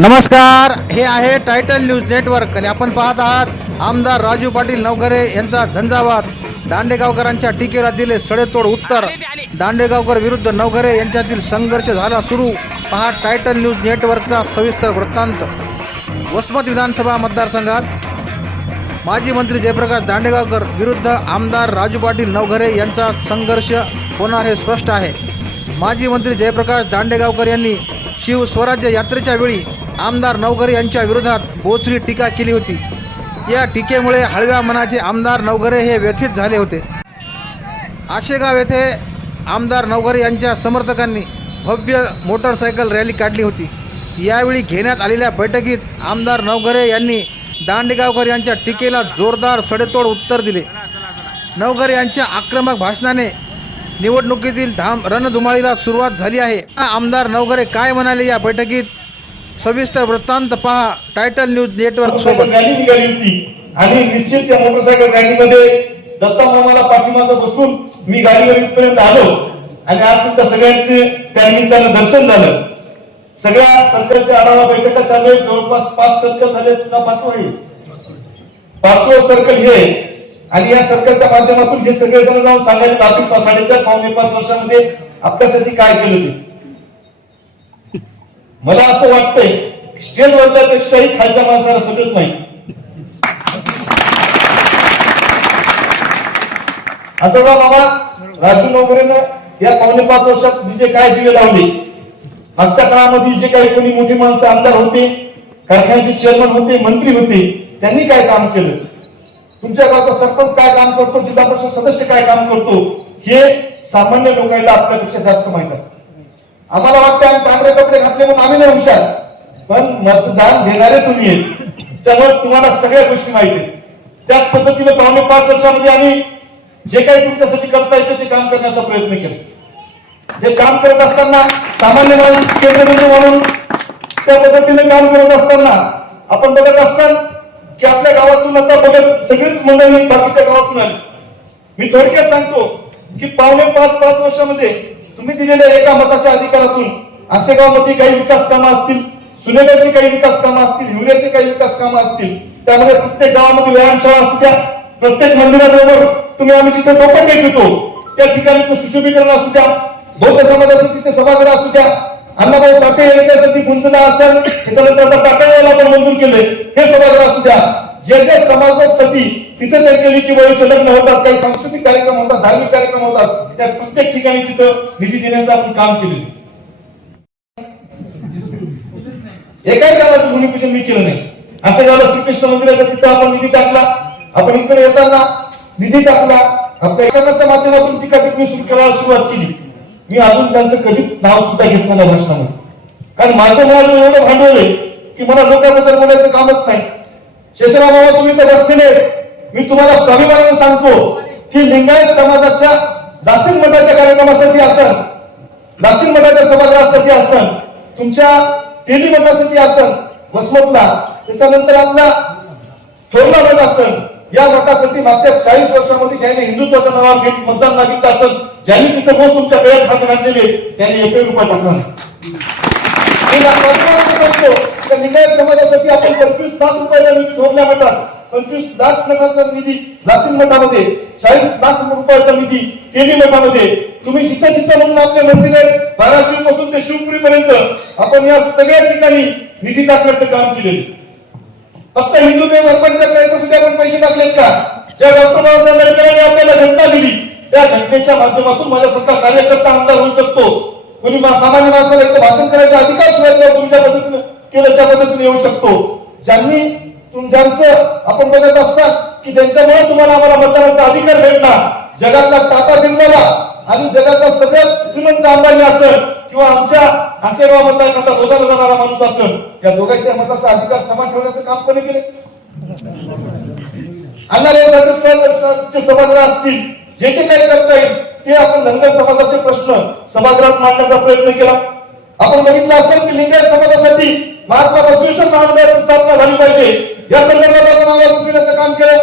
नमस्कार हे आहे टायटल न्यूज नेटवर्क आणि आपण पाहत आहात आमदार राजू पाटील नवघरे यांचा झंझावात. दांडेगावकरांच्या टीकेला दिले सडेतोड उत्तर. दांडेगावकर विरुद्ध नवघरे यांच्यातील संघर्ष झाला सुरू. पहा टायटल न्यूज नेटवर्कचा सविस्तर वृत्तांत. वसमत विधानसभा मतदारसंघात माजी मंत्री जयप्रकाश दांडेगावकर विरुद्ध आमदार राजू पाटील नवघरे यांचा संघर्ष होणार हे स्पष्ट आहे. माजी मंत्री जयप्रकाश दांडेगावकर यांनी शिवस्वराज्य यात्रेच्या वेळी आमदार नवघरे यांच्या विरोधात बोचरी टीका केली होती. या टीकेमुळे हळव्या मनाचे आमदार नवघरे हे व्यथित झाले होते. आशेगाव येथे आमदार नवघरे यांच्या समर्थकांनी भव्य मोटरसायकल रॅली काढली होती. यावेळी घेण्यात आलेल्या बैठकीत आमदार नवघरे यांनी दांडेगावकर यांच्या टीकेला जोरदार सडेतोड उत्तर दिले. नवघरे यांच्या आक्रमक भाषणाने निवडणुकीतील धाम रणधुमाळीला सुरुवात झाली आहे. आमदार नवघरे काय म्हणाले या बैठकीत? सविस्तर वृत्तांत पहा. टायटल न्यूज नेटवर्क सोबत. रॅली निघाली होती. आणि निश्चित त्या मोटरसायकल रॅलीमध्ये दत्ता मामाला पाठीमागं बसून मी गाडीवर इथपर्यंत आलो. आणि आज तुमच्या सगळ्यांचे त्या निमित्तानं दर्शन झालं. सगळ्या सर्कलच्या आढावा बैठका चालू आहेत. जवळपास पाच सर्कल झाले तुला पाचवं आहे. पाचवं सर्कल हे. आहे. आणि या सर्कलच्या माध्यमातून हे सगळे जण जाऊन सांगायला पाच साडेचार पावणे पाच वर्षामध्ये आपल्यासाठी काय केलं ते. मला असं वाटतंय स्टेज वर्गापेक्षाही खालच्या माणसाला सगळंच नाही. असं बा बाबा राजू नोकरेनं या पावणे पाच वर्षात जे काय दिवे लावले? मागच्या काळामध्ये जे काही कोणी मोठी माणसं आमदार होते कारखान्याचे चेअरमन होते मंत्री होते त्यांनी काय काम केलं? तुमच्या गावचा सरपंच काय काम करतो जिल्हा परिषद सदस्य काय काम करतो हे सामान्य लोकांना आपल्यापेक्षा जास्त माहीत असतं. आम्हाला वाटतं आम्ही पांढरे कपडे घातले म्हणून आम्ही नाही हुशार. पण मतदान घेणारे तुम्ही त्यामुळे तुम्हाला सगळ्या गोष्टी माहिती आहेत. त्याच पद्धतीने पावणे पाच वर्षामध्ये आम्ही जे काही तुमच्यासाठी करता येतं ते काम करण्याचा प्रयत्न केला. जे काम करत असताना सामान्य माणूस केंद्रबिंदू म्हणून त्या पद्धतीने काम करत असताना आपण बघत असताना की आपल्या गावातून आता बघत सगळीच मंडळी बाकीच्या गावातून आली. मी थोडक्यात सांगतो की पावणे पाच पाच वर्षामध्ये तुम्ही दिलेल्या एका मताच्या अधिकारातून आसेगावमध्ये काही विकास कामं असतील सुनेगावची काही विकास कामं असतील हिवऱ्याचे काही विकास कामं असतील त्यामध्ये प्रत्येक गावामध्ये व्यायामशाळा असू द्या प्रत्येक मंदिराबरोबर तुम्ही आम्ही जिथे टोकन देत होतो त्या ठिकाणी तो सुशोभीकरण असू द्या बौद्ध समाजासाठी तिथे सभागृह असू द्या अण्णाभाऊ साठे यांच्यासाठी गुंजना असेल त्याच्यानंतर आता टाकळ्याला पण मंजूर केले हे सभागृह असू द्या. जे जे समाजासाठी तिथे त्यांच्या लेखी वळीचे लग्न होतात काही सांस्कृतिक कार्यक्रम होतात धार्मिक कार्यक्रम होतात त्या प्रत्येक ठिकाणी तिथं निधी देण्याचं आपण काम केले एकाही गावाचं भूमिपूजन मी केलं नाही. असं गावाला श्रीकृष्ण मंदिराचा तिथं आपण निधी टाकला. आपण इकडे येताना निधी टाकला. आपल्या माध्यमातून टीका टिप्पणी सुरू करायला सुरुवात केली. मी अजून त्यांचं कधीच नाव सुद्धा घेतलं नाही भाषणामध्ये. कारण माझं मला एवढं भांडवल आहे की मला लोकांबद्दल बोलायचं कामच नाही. शेषराव बाबा तुम्ही तर बसलेले मी तुम्हाला स्वाभिमानाने सांगतो की लिंगायत समाजाच्या दासिन मठाच्या कार्यक्रमासाठी असन दासिन मठाच्या सभागृहासाठी असन तुमच्या तेली मठासाठी असन वसमतला त्याच्यानंतर आपला थोरला मठ असन या मठासाठी मागच्या चाळीस वर्षामध्ये ज्यांनी हिंदुत्वाच्या नावावर घेत मतदान मागितलं असेल ज्यांनी तिथं रोज तुमच्या गळ्यात हात घातलेले त्यांनी एकही रुपये टाकला नाही. मी समाजासाठी आपण पंचवीस लाख रुपये निधी ठोकल्या पंचवीस लाख मठाचा निधी लासीन मठामध्ये चाळीस लाख रुपयाचा निधी केली मठामध्ये. तुम्ही जिथं जिथं म्हणून आपले मंदिर आहेत बाराशे पासून ते शिवपुरी पर्यंत आपण या सगळ्या ठिकाणी निधी टाकण्याचं काम केलेलं फक्त हिंदू देव धर्माच्या करायचं सुद्धा आपण पैसे टाकलेत का? ज्या डॉक्टर बाबासाहेब आंबेडकरांनी आपल्याला घटना दिली त्या घटनेच्या माध्यमातून माझ्यासारखा कार्यकर्ता आमदार होऊ शकतो. म्हणजे तुम्ही सामान्य माणसाला एक भाषण करायचा अधिकार सुद्धा तुमच्या पद्धतीनं केलं त्या पद्धतीने येऊ शकतो. ज्यांनी तुम- ज्यांचं आपण बघत असतात की ज्यांच्यामुळे तुम्हाला आम्हाला मतदानाचा अधिकार भेटला. जगातला टाटा बिर्लाला आणि जगातला सगळ्यात श्रीमंत अंबानी असेल किंवा आमच्या आसेगाव मतदारसंघाचा रोजानं जाणारा माणूस असेल या दोघांच्या मताचा अधिकार समान ठेवण्याचं काम कोणी केले? अण्णाभाऊ सभागृह असतील. जे जे काही करता येईल ते आपण धनगर समाजाचे प्रश्न सभागृहात मांडण्याचा प्रयत्न केला. आपण बघितलं असेल की लिंगायत समाजासाठी महात्मा बसवेश्वर महामंडळाची स्थापना झाली पाहिजे. या संदर्भात आपण आवाज उठवण्याचं काम केलं.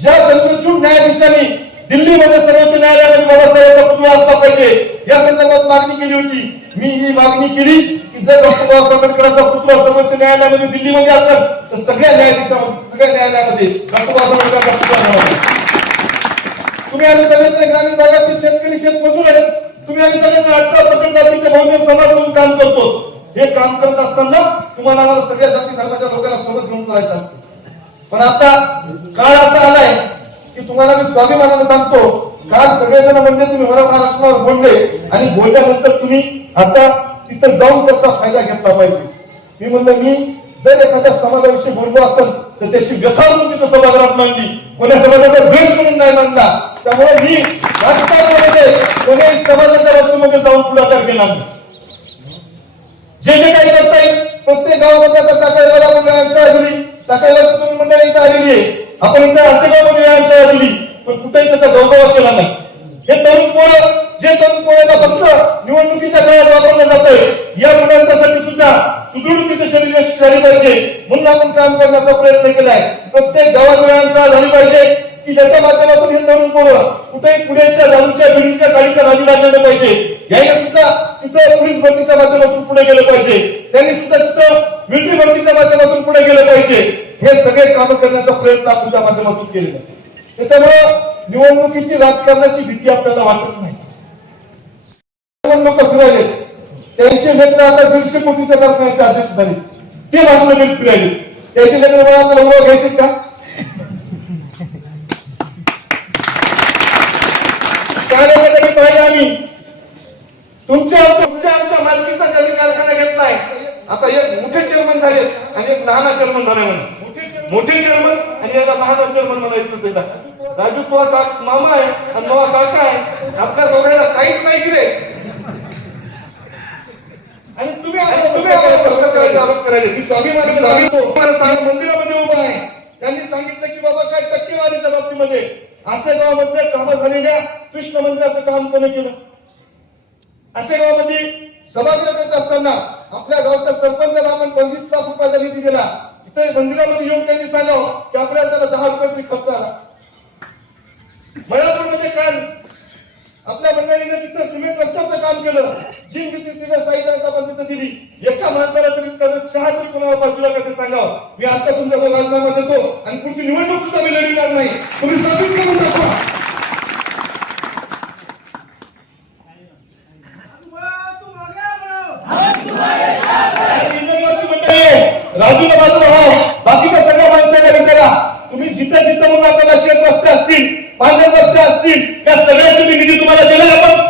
ज्या चंद्रचूड न्यायाधीशांनी दिल्लीमध्ये सर्वोच्च न्यायालयामध्ये बाबासाहेबांचा पुतळा असला पाहिजे या संदर्भात मागणी केली होती. मी ही मागणी केली की जर डॉक्टर बाबासाहेब आंबेडकरांचा पुतळा सर्वोच्च न्यायालयामध्ये दिल्लीमध्ये असेल तर सगळ्या न्यायाधीशांमध्ये सगळ्या न्यायालयामध्ये डॉक्टर बाबासाहेब आंबेडकरांचा पुतळा तुम्ही आम्ही सगळ्यांचे ग्रामीण भागातील शेतकरी शेतमजूर आहेत. तुम्ही आम्ही सगळ्यांना अठरा प्रकट जातीचे बहुजन समाज म्हणून काम करतो. हे काम करत असताना तुम्हाला आम्हाला सगळ्या जाती धर्माच्या लोकांना सोबत घेऊन चालायचं असतं. पण आता काळ असा आलाय की तुम्हाला मी स्वाभिमानाने सांगतो काल सगळेजण म्हणजे तुम्ही मराठा आरक्षणावर बोलले आणि बोलल्यानंतर तुम्ही आता तिथं जाऊन त्याचा फायदा घेतला पाहिजे. मी म्हणलं मी जर एखाद्या समाजाविषयी बोललो असेल तर त्याची व्यथा म्हणून तिथं सभागृहात मांडली. कोण्या समाजाचा द्वेष म्हणून नाही मांडला. त्यामुळे ही राजकारणामध्ये कोण्याही समाजाच्या वस्तूमध्ये जाऊन पुढाकार केला नाही. जे जे काही करता येईल प्रत्येक गावामध्ये आता टाकायला आपण आलेली दिली टाकायला तुम्ही मंडळी आलेली आहे. आपण इथं असे गावामध्ये व्यायामशाळा दिली पण कुठेही त्याचा गौरव केला नाही. हे तरुण पोरं जे तरुण पोळ्याला फक्त निवडणुकीच्या काळात वापरलं जातंय या मुलांच्यासाठी सुद्धा सुदृढ शरीर झाली पाहिजे. म्हणून आपण काम करण्याचा प्रयत्न केलाय. प्रत्येक गावात व्यायामशाळा झाली पाहिजे की ज्याच्या माध्यमातून हे तरुण पोरं कुठेही पुण्याच्या दारूच्या बिडीच्या गाडीच्या नादी लागलेलं पाहिजे. याने सुद्धा तिथं पोलीस भरतीच्या माध्यमातून पुढे गेलं पाहिजे. त्यांनी सुद्धा तिथं मिलिटरी भरतीच्या माध्यमातून पुढे गेलं पाहिजे. हे सगळे काम करण्याचा प्रयत्न आपल्या माध्यमातून केले जाते त्याच्यामुळं निवडणुकीची राजकारणाची भीती आपल्याला वाटत नाही. लोक फिरायले त्यांचे लेकर आता दीडशे कोटीच्या कारखान्याचे अध्यक्ष झाले. ते बाजूला फिरायले त्याचे लेकर मला आता लवकर घ्यायचे का? पाहिले आम्ही. तुमच्या आमच्या तुमच्या आमच्या मालकीचा ज्यांनी कारखाना घेतलाय आता एक मोठे चेअरमन झाले आणि एक लहाना चेअरमन झाले म्हणून. मोठे चेअरमन आणि याला लहाना चेअरमन म्हणायचं त्याला राजू तो मामा आहे आणि मामा काका आहे. आपल्या दोघांना काहीच नाही. रे आणि तुम्ही तुम्ही आरोप करायचे मी मंदिरामध्ये उभा आहे. त्यांनी सांगितलं की बाबा काय टक्केवारीच्या बाबतीमध्ये. असे गावामध्ये कामं झालेल्या कृष्ण मंदिराचं काम कोणी केलं? असे गावामध्ये सभागृह करत असताना आपल्या गावच्या सरपंचाला आपण पंचवीस लाख रुपयाचा निधी दिला. इथे मंदिरामध्ये येऊन त्यांनी सांगावं की आपल्याला त्याला दहा रुपये तरी खर्च आला. मळापूरमध्ये म्हणजे काल आपल्या मंडळीने तिथं सिमेंट रस्त्याचं काम केलं. जी तिथे तिथे साईड आपण तिथं दिली. एका माणसाला तरी चहा तरी कोणाला बाजूला का ते सांगावं? मी आता तुमचा जो राजीनामा देतो आणि पुढची निवडणूक सुद्धा मी लढविणार नाही. तुम्ही सबमिट करून दाखवा. इंद्रगावची मंडळी आहे. राजूला बाजूला हो बाकीच्या सगळ्या माणसाला विचारा. तुम्ही जिथं जिथं म्हणून आपल्याला शेत रस्ते असतील पांढरे रस्ते असतील त्या सगळ्या तुम्ही निधी तुम्हाला दिला आपण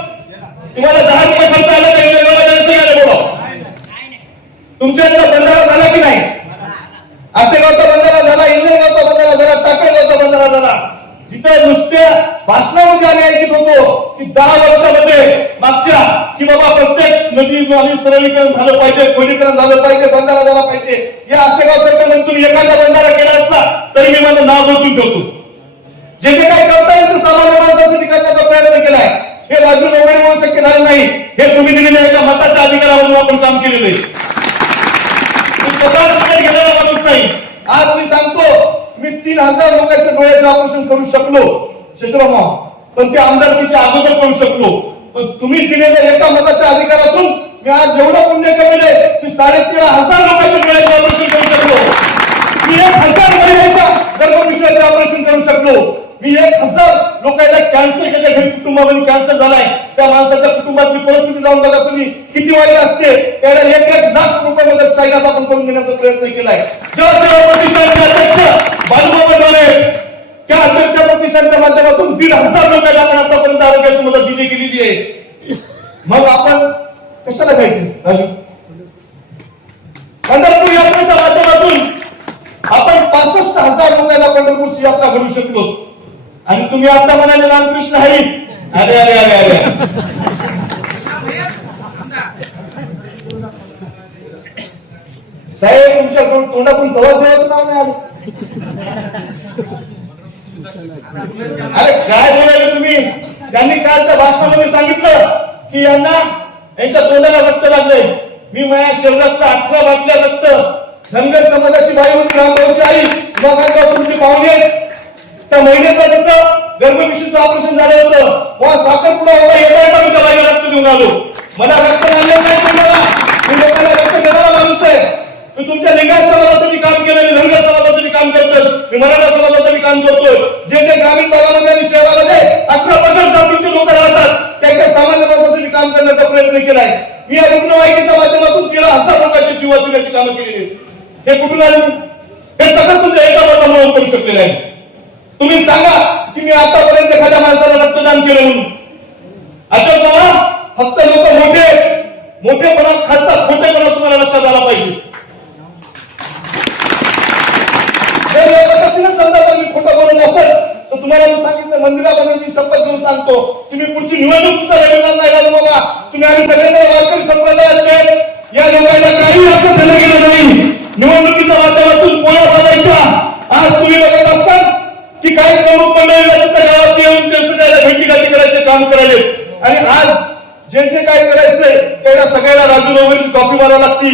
तुम्हाला दहा रुपये खर्च आला तर बोला तुमच्या इथला बंधारा झाला की नाही? आसेगावचा बंधारा झाला इंद्रगावचा बंधारा झाला टाकेगावचा बंधारा झाला. जिथे नुसत्या भाषणामध्ये आम्ही ऐकत होतो की दहा वर्षामध्ये मागच्या की बाबा प्रत्येक नदी सरलीकरण सरळीकरण झालं पाहिजे खोलीकरण झालं पाहिजे बंधारा झाला पाहिजे. या आसेगाव सरकार तुम्ही एखादा बंधारा केला असला तरी मी माझं नाव बदलून ठेवतो. जे जे काही करता येईल ते सामान्य माणसासाठी करण्याचा प्रयत्न केलाय. हे राजू म्हणून शक्य झालं नाही. हे तुम्ही दिलेल्या एका मताच्या अधिकारावरून आपण काम केलेलं आहे. स्वतः घेणारा माणूस नाही. आज मी सांगतो मी तीन हजार लोकांच्या डोळ्याचं ऑपरेशन करू शकलो शेषराव पण ते आमदारकीच्या अगोदर करू शकलो पण तुम्ही दिलेल्या एका मताच्या अधिकारातून मी आज जेवढं पुण्य कमवले मी साडेतेरा हजार लोकांच्या डोळ्याचं ऑपरेशन करू शकलो. मी एक हजार महिन्याच्या गर्भविषयाचं ऑपरेशन करू शकलो. मी एक हजार लोकांना कॅन्सर त्याच्या घरी कुटुंबामध्ये कॅन्सर झालाय. त्या माणसाच्या कुटुंबातली परिस्थिती जाऊन बघा तुम्ही. किती वाईट असते. त्याला एक एक लाख रुपये मदत साईनात आपण करून देण्याचा प्रयत्न केलाय. प्रतिष्ठानचे अध्यक्ष. बालुबाबा डोळे त्या अध्यक्ष प्रतिष्ठानच्या माध्यमातून दीड हजार लोकांना आपण आतापर्यंत आरोग्याची मदत दिली गेलेली आहे. मग आपण कशाला खायचं पंढरपूर यात्रेच्या माध्यमातून आपण पासष्ट हजार रुपयाला पंढरपूरची यात्रा घडू शकलो. आणि तुम्ही आता म्हणाले रामकृष्ण हरी. अरे अरे अरे अरे. साहेब तुमच्या तोंडातून कवा देवाचं नाव नाही आले. अरे काय बोलायला तुम्ही? त्यांनी कालच्या भाषणामध्ये सांगितलं की यांना यांच्या तोंडाला रक्त लागलंय. मी माझ्या शरीरातलं आठव्या बाटल्या रक्त. धनगर समाजाची बाई होती रामभाऊची आई. लोकांच्या तुमची पाहुणे त्या महिन्यातला त्यांचं गर्भविषयीचं ऑपरेशन झालं होतं. वा साखर पुढे होता येता येता मी त्याला रक्त देऊन आलो? मला रक्त लागलं नाही तुम्हाला मी लोकांना रक्त देणारा माणूस आहे. मी तुमच्या लिंगायत समाजासाठी काम केलं मी धनगर समाजासाठी काम करतोय. मी मराठा समाजासाठी काम करतोय. जे जे ग्रामीण भागामध्ये आणि शहरामध्ये अठरा पगड जातीचे लोक राहतात त्यांच्या सामान्य माणसासाठी काम करण्याचा प्रयत्न केलाय. मी या रुग्णवाहिकेच्या माध्यमातून तेरा हजार लोकांची जीवाची कामं केलेली हे कुठून आले? हे सगळं तुमच्या एका मतामुळे करू शकले नाही. तुम्ही सांगा की मी आतापर्यंत एखाद्या माणसाला रक्तदान केलं म्हणून. अशोक बाबा फक्त लोक मोठे मोठेपणा खालचा खोटेपणा तुम्हाला लक्षात आला पाहिजे. समजा मी खोटं बोलत असेल तर तुम्हाला मी सांगितलं मंदिरामध्ये मी शपथ घेऊन सांगतो. तुम्ही पुढची निवडणूक सुद्धा लढवणार नाही राजू बाबा. तुम्ही आम्ही सगळ्यांना वारकरी संप्रदायाचे या लोकांना काही अर्थ दिला गेला नाही. निवडणूक माध्यमातून पोळ्या करायच्या आज तुम्ही बघत असतात की काही प्रमुख मंडळी तुमच्या गावात येऊन ते सुद्धा भेटी गाठी करायचे काम करायले. आणि आज जे जे काय करायचंय त्याला सगळ्याला राजू वगैरे कॉपी मारावी लागती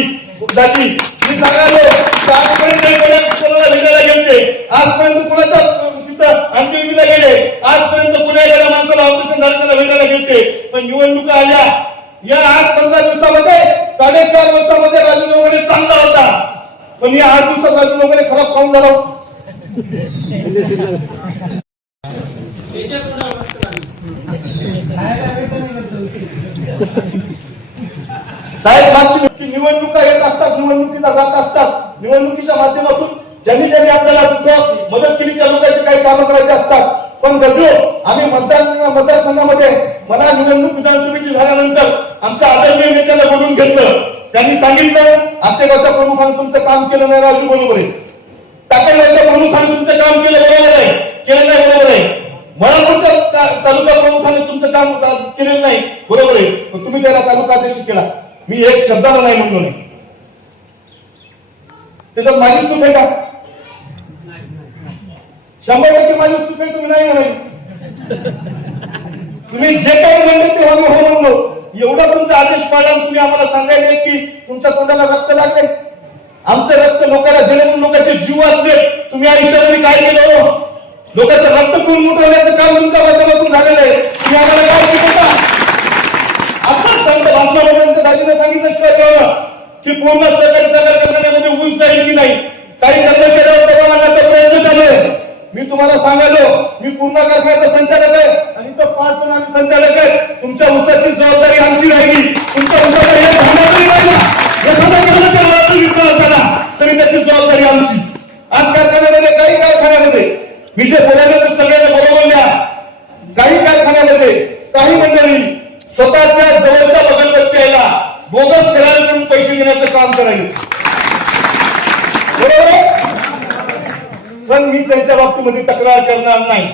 जाती मी सांगायलो की आजपर्यंत भेटायला गेलते. आजपर्यंत कोणाच्या तिथं अंत्यविधीला गेले. आजपर्यंत पुण्या एखाद्या माणसाला ऑपरेशन झालं त्याला भेटायला गेलते. पण निवडणुका आल्या. या आठ पंधरा दिवसामध्ये साडेचार वर्षामध्ये राजू वगैरे चांगला होता. पण या आठ दिवसात राजू वगैरे खराब काऊन झाला? साहेब मागची निवडणुका येत असतात निवडणुकीला जात असतात. निवडणुकीच्या माध्यमातून ज्यांनी ज्यांनी आपल्याला तिथं मदत केली त्या लोकांची काही कामं करायची असतात. पण गजलो आम्ही मतदार मतदारसंघामध्ये मला निवडणूक विधानसभेची झाल्यानंतर आमच्या आदरणीय नेत्यांना बोलून घेतलं. त्यांनी सांगितलं आसेगावच्या प्रमुखांनी तुमचं काम केलं नाही राजू बरोबर आहे. टाकेगावच्या प्रमुखांनी तुमचं काम केलं बरोबर आहे. केलं नाही बरोबर आहे. मळापूरच्या तालुका प्रमुखाने तुमचं काम केलेलं नाही. बरोबर आहे. पण तुम्ही त्याला तालुका अध्यक्ष केला. मी एक शब्दाला नाही म्हणलो नाही. त्याच्यात माझी चूक आहे का? शंभर टक्के माझी चूक आहे तुम्ही नाही म्हणाली. तुम्ही जे काही म्हणले ते मी हो म्हणलो. एवढा तुमचा आदेश पाळला तुम्ही आम्हाला सांगायला की तुमच्या तोंडाला रक्त लागले आमचं रक्त लोकांना जेणेकरून लोकांचे जीव असले तुम्ही आयुष्यामध्ये काय केलं हो? लोकांचं रक्त पूर्ण मुठवण्याचं काम तुमच्या माध्यमातून झालेलं आहे. तुम्ही आम्हाला काय शिकवता आता संत भाषणापर्यंत दाजीने सांगितल्याशिवाय तेवढं की पूर्ण सहकारी साकार करण्यामध्ये ऊस जाईल की नाही काही कर्मचाऱ्यावर दबाव आणण्याचा प्रयत्न चालू आहे. मी तुम्हाला सांगालो मी पूर्ण कारखान्याचा संचालक आहे आणि तो पाच जण आम्ही संचालक आहे. तुमच्या उसाची जबाबदारी आमची राहिली. तुमच्या उसाचा हे भांडा राहिला. एखादा कर्मचारी रात्री विश्वास झाला तरी त्याची जबाबदारी आमची. आज कारखान्यामध्ये काही कारखान्यामध्ये विषय बोलायला तर सगळ्यांना बरोबर द्या. काही कारखान्यामध्ये काही मंडळी स्वतःच्या जवळच्या बदल बच्चायला बोगस खेळाडूकडून पैसे देण्याचं काम करायला बरोबर? पण मी त्यांच्या बाबतीमध्ये तक्रार करणार नाही.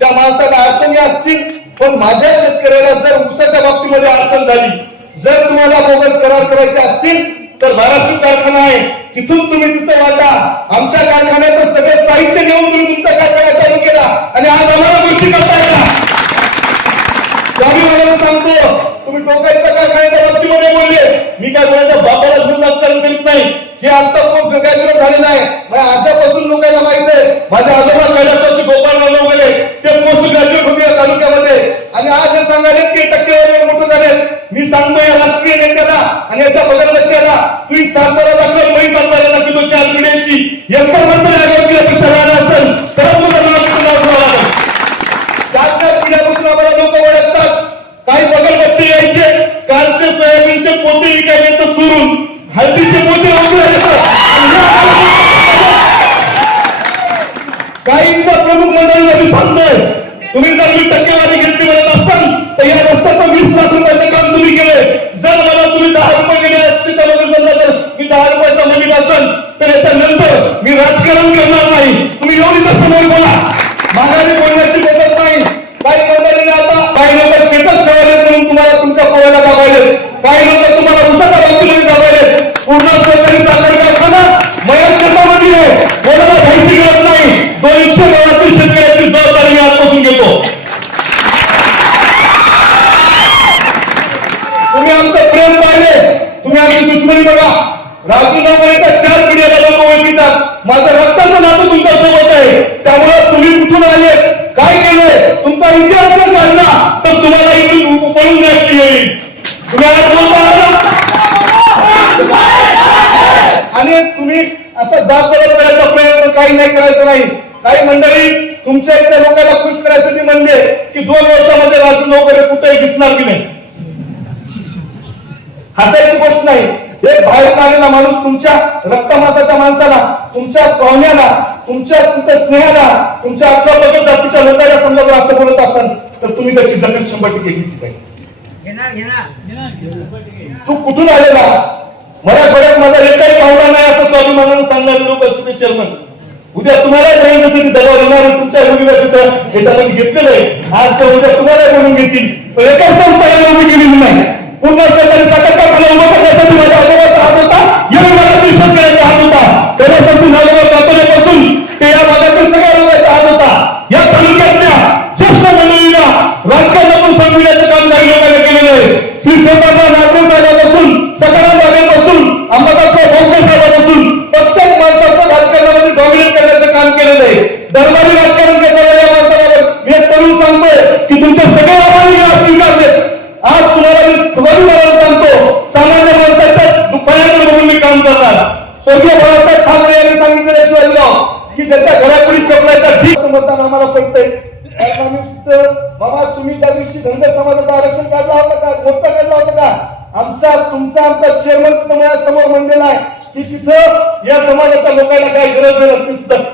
त्या माणसाला अडचणी असतील पण माझ्या शेतकऱ्याला जर ऊसाच्या बाबतीमध्ये अडचण झाली जर तुम्हाला बोगस करार करायचे असतील तर बाराशे कारखाना आहे. तिथून तुम्ही तिथं वाटा आमच्या कारखान्याचं सगळं साहित्य घेऊन तुम्ही तुमचा कारखाना चालू केला. आणि आज आम्हाला गोष्टी करता येतात. स्वामी मला सांगतो तुम्ही टोकायच्या कारखान्याच्या बाबतीमध्ये बोलले. मी काय कोणाच्या बाबाला घेऊन राजकारण करीत नाही. हे आता खूप गैरसमज झालेलं आहे. मला आजच्यापासून लोकांना माहीत आहे. माझ्या आजोबा कैलासाची गोपाळ वगैरे ते पोस्ट ग्रॅज्युएट होते या तालुक्यामध्ये. आणि आज हे सांगाले की टक्केवारी मोठं झाले मी सांगतो या राष्ट्रीय नेत्याला आणि याच्या बदल नेत्याला तुम्ही सातारा दाखल मी सातबारा की तो चार पिढ्यांची एकदा मंत्र या असेल तरच चार चार पिढ्यापासून आम्हाला लोक ओळखतात. काही बगल बत्ती यायचे कालचे सोयाबीनचे पोते विकायचे तर सुरून हळदीचे पोते वगैरे येतात. प्रमुख मंडळी सांगतोय तुम्ही जर मी टक्केवारी घेतली म्हणत असाल तर या रस्त्याचं वीस लाख रुपयाचं काम तुम्ही केले जर मला तुम्ही दहा रुपये गेले असते त्यामध्ये म्हणलं तर मी दहा रुपयाचा मलिक असेल तर याच्यानंतर मी राजकारण करणार नाही. तुम्ही एवढी तर समोर बोला. माघारी बोलण्याची गरज नाही. काही मंडळीने आता काही लोक स्टेटस ठेवायले म्हणून तुम्हाला तुमच्या पोळ्याला दाबायले काही लोक तुम्हाला उसाच्या बाबतीमध्ये दाबायले पूर्ण सहकारी साखर कारखाना मयत कर्मामध्ये आहे कोणाला माहिती गरज नाही दोनशे गावातील शेतकऱ्याची जबाबदारी मी आजपासून घेतो तुम्ही आमचं प्रेम पाहिले तुम्ही आमची दुश्मनी बघा. राजूनामाच्या चार पिढ्याला लोक ओळखीतात. माझं रक्ताचं नातं तुमच्यासोबत आहे. त्यामुळे तुम्ही कुठून आले? काय केले तुमचा इतिहास जर काढला तर तुम्हाला इथून पळून जायची येईल. तुम्ही आणि तुम्ही असं जात करत करायचा प्रयत्न काही नाही करायचं नाही. काही मंडळी तुमच्या इथल्या लोकांना खुश करायसाठी म्हणजे की दोन वर्षामध्ये राजू वगैरे कुठेही दिसणार की नाही. हसायची गोष्ट नाही. एक बाहेर आलेला माणूस तुमच्या रक्तमासाच्या माणसाला तुमच्या पाहुण्याला तुमच्या तुमच्या स्नेहाला तुमच्या अकरा जातीच्या लोकांना समजा जर असं बोलत असाल तर तुम्ही त्याची दखल शंभर टक्के घेतली पाहिजे. तू कुठून आलेला? मला बऱ्याच माझा एकही पाहुणा नाही असं स्वाभिमानानं सांगणारे लोक असते चेअरमन उद्या तुम्हाला नाही जसं की दबाव येणार तुमच्या योगीला सुद्धा याच्यामध्ये घेतलेलं आहे. आज तर उद्या तुम्हाला बोलून घेतील. पण एकाच संस्थाला केलेली नाही. पूर्ण सरकारी प्रकल्पाला उभं करण्यासाठी माझ्या आजोबाचा हात. होता या विभागातील शेतकऱ्याचा हात. होता त्याच्यापासून आजोबा कापल्यापासून ते या भागातील सगळ्या लोकांचा हात होता. या तालुक्यातल्या ज्येष्ठ मंडळीला राजकारणातून सांगण्याचं काम काही लोकांनी केलेलं आहे श्री सोपाचा नागपूर साहेबापासून सकाराम बागेपासून अंबादासराव भोसले साहेबापासून प्रत्येक माणसाचं राजकारणामध्ये डॉमिनेट करण्याचं काम केलेलं आहे दरबारी राजकारण करणाऱ्या या माणसाला मी एक तरुण सांगतोय की तुमचे सगळे आव्हान या स्वीकारलेत आज तुम्हाला मी स्वाभिमानानं सांगतो सामान्य माणसाच्या दुःखाकडे बघून मी काम करणार स्वर्गीय बाळासाहेब ठाकरे यांनी सांगितलेलं आहे शिवाजीराव की ज्याच्या घरापुढी चपलायचा ठीक मतदान आम्हाला पडतंय कारण आम्ही तिथं, बाबा तुम्ही त्या दिवशी धनगर समाजाचं आरक्षण काढलं होतं का काढला होता का आमचा तुमचा आमचा चेअरमन समोर म्हणलेला आहे. की तिथं या समाजाच्या लोकांना काय गरज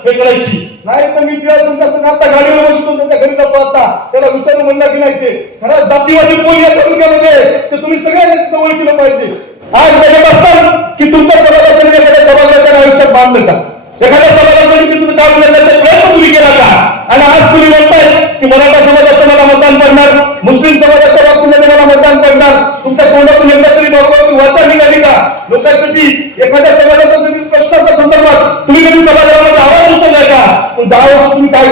हे करायची? नाही तर मी जेव्हा तुमच्या संग आता गाडीवर बसतो त्याच्या घरी जातो आता. त्याला विचारून म्हणला की नाही ते. खरा जातीवादी कोण या तालुक्यामध्ये ते तुम्ही सगळ्यांना तिथं ओळखलं पाहिजे. आज त्याच्यात असतात की तुमच्या समाजाच्या एखाद्या समाजाच्या आयुष्यात बांधलं का एखाद्या समाजासाठी तुम्ही काम करण्याचा प्रयत्न तुम्ही केला का? आणि आज तुम्ही म्हणताय की मराठा समाजाचं मतदान पडणार मुस्लिम समाजाच्या बाबतीमध्ये मला मतदान पडणार. तुमच्या तोंडातून एकदा तरी बाबा वाचा निघाली का? लोकांसाठी एखाद्या समाजाच्या प्रश्नाच्या संदर्भात तुम्ही कधी समाजामध्ये आवाज उचललाय का? पण दहा वर्ष तुम्ही काय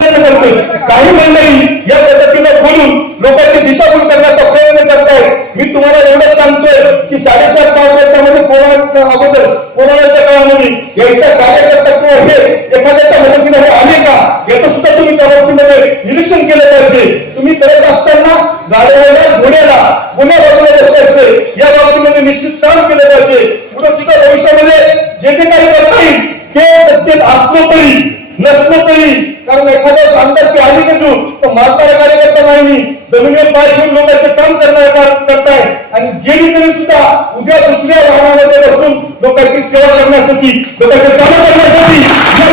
नाही करतोय? काही मंडळी या पद्धतीने बोलून लोकांची दिशाभूल करण्याचा प्रयत्न करताय. मी तुम्हाला एवढंच सांगतोय की साडेचार पाच वर्षामध्ये कोरोना अगोदर कोरोनाच्या काळामध्ये यांचा कार्यकर्ता किंवा हे एखाद्याच्या मदतीने हे आले का? याचं सुद्धा तुम्ही त्या बाबतीमध्ये निरीक्षण केलं पाहिजे. तुम्ही करत असताना गाड्याला गुन्ह्याला गुन्हा बाजूला असते या बाबतीमध्ये निश्चित काम केलं पाहिजे. पुढे सुद्धा भविष्यामध्ये जे जे काही करता येईल ते सत्तेत असलं तरी नसलं तरी कारण एखाद्या सांगतात की आली कसू तर मारणारा कार्यकर्ता नाही. जमिनीवर पाय ठेवून लोकांचे काम करणार करताय. आणि गेली तरी सुद्धा उद्या दुसऱ्या वाहनामध्ये बसून लोकांची सेवा करण्यासाठी लोकांचे काम करण्यासाठी या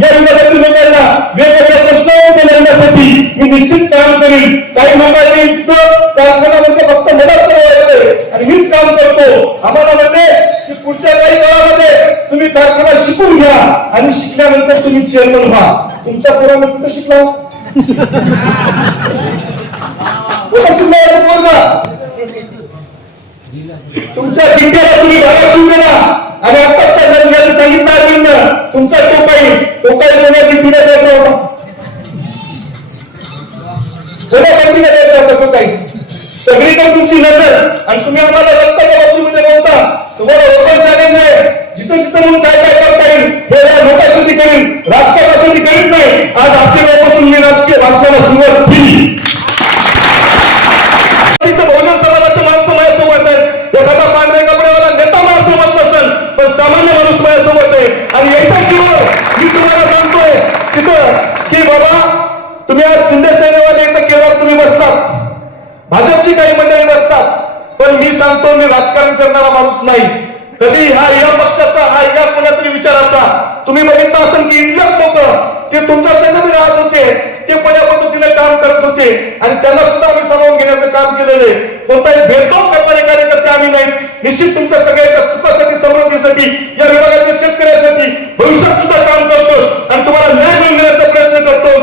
या विभागातील लोकांना वेगवेगळ्या प्रश्न मी निश्चित काम करीन. काही लोकांनी कारखान्यामध्ये फक्त मदत आणि मीच काम करतो. आम्हाला म्हणते की पुढच्या काही काळामध्ये तुम्ही कारखाना शिकून घ्या आणि शिकल्यानंतर तुम्ही चेअरमन व्हा. तुमच्या पोरामध्ये कुठं शिकला? कुठं शिकला पोरगा? तुमच्या विद्याला तुम्ही घरात शिवून दिला आणि आत्ताच्या त्या सांगितलं अरविंद तुमचा टोकाई टोकाई कोणाची पिढ्या द्यायचा होता? कोणा कंपनीला द्यायचा होता टोकाई सगळीकडे तुमची नजर आणि तुम्ही आम्हाला रक्ताच्या बाबतीमध्ये बोलता तुम्हाला ओपन चॅलेंज आहे जिथं जिथं म्हणून काय काय करता येईल हे या लोकांसाठी करीन राजकारणासाठी करीत नाही. आज आशीर्वादापासून मी राजकीय राजकारणाला सुरुवात केली. बहुजन समाजाचे माणसं माझ्यासोबत आहेत. एखादा पांढरे कपडेवाला नेता माझ्यासोबत नसेल पण सामान्य माणूस माझ्यासोबत आहे. आणि याच्याशिवाय मी तुम्हाला सांगतोय तिथं की बाबा तुम्ही आज शिंदे सेनेवाले इथं केवळ तुम्ही बसतात भाजपची काही मंडळी पण मी सांगतो मी राजकारण करणारा माणूस नाही. कधी हा या पक्षाचा हा या कोणातरी विचार असा तुम्ही बघितलं असं की इथल्याच लोक ते तुमच्या संघ राहत होते ते कोण्या पद्धतीने काम करत होते आणि त्यांना सुद्धा आम्ही सामावून घेण्याचं काम केलेलं आहे. कोणताही भेदभाव करणारे कार्यकर्ते आम्ही नाही निश्चित तुमच्या सगळ्याच्या सुखासाठी समृद्धीसाठी या विभागाच्या शेतकऱ्यासाठी भविष्यात सुद्धा काम करतो आणि तुम्हाला न्याय मिळवण्याचा प्रयत्न करतो